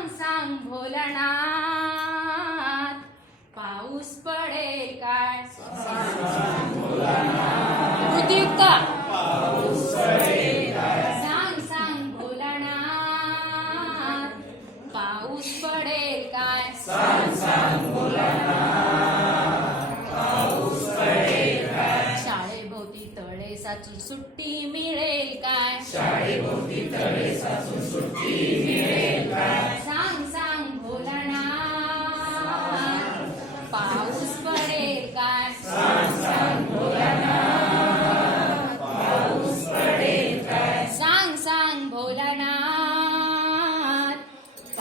सांग सांग भोलानाथ पाऊस पडेल काय कृतियुक्त सांग सांग भोलानाथ पाऊस पडेल काय शाळेभोवती तळे साचून सुट्टी मिळेल काय सांग सांग भोलानाथ पाऊस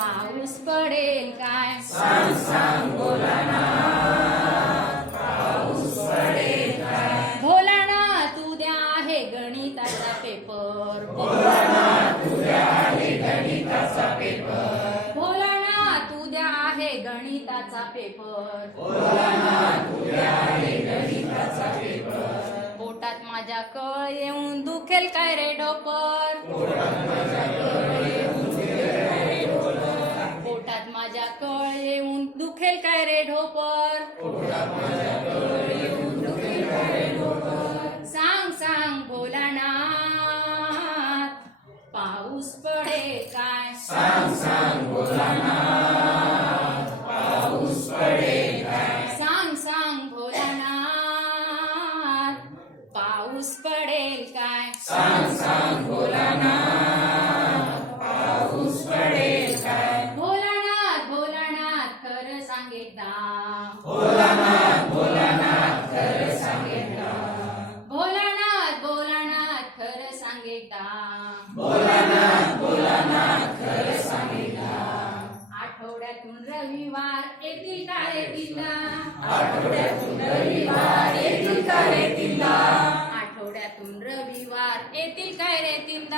पडेल काय सांग सांग भोलानाथ पाऊस पडेल काय भोलानाथ उद्या आहे गणिताचा पेपर भोलानाथ उद्या आहे गणिताचा पेपर पोटात माझ्या कळ येऊन दुखेल काय रे ढोपर पोटात माझ्या कळ येऊन दुखेल काय रे ढोपर सांग सांग भोलानाथ पाऊस पडेल काय सांग सांग भोलानाथ पाऊस पडेल काय भोलानाथ भोलानाथ खरं सांगितला भोलानाथ भोलानाथ खरं सांगितला आठवड्यातून रविवार येतील का रे तिला आठवड्यातून रविवार येतील काय रे तिला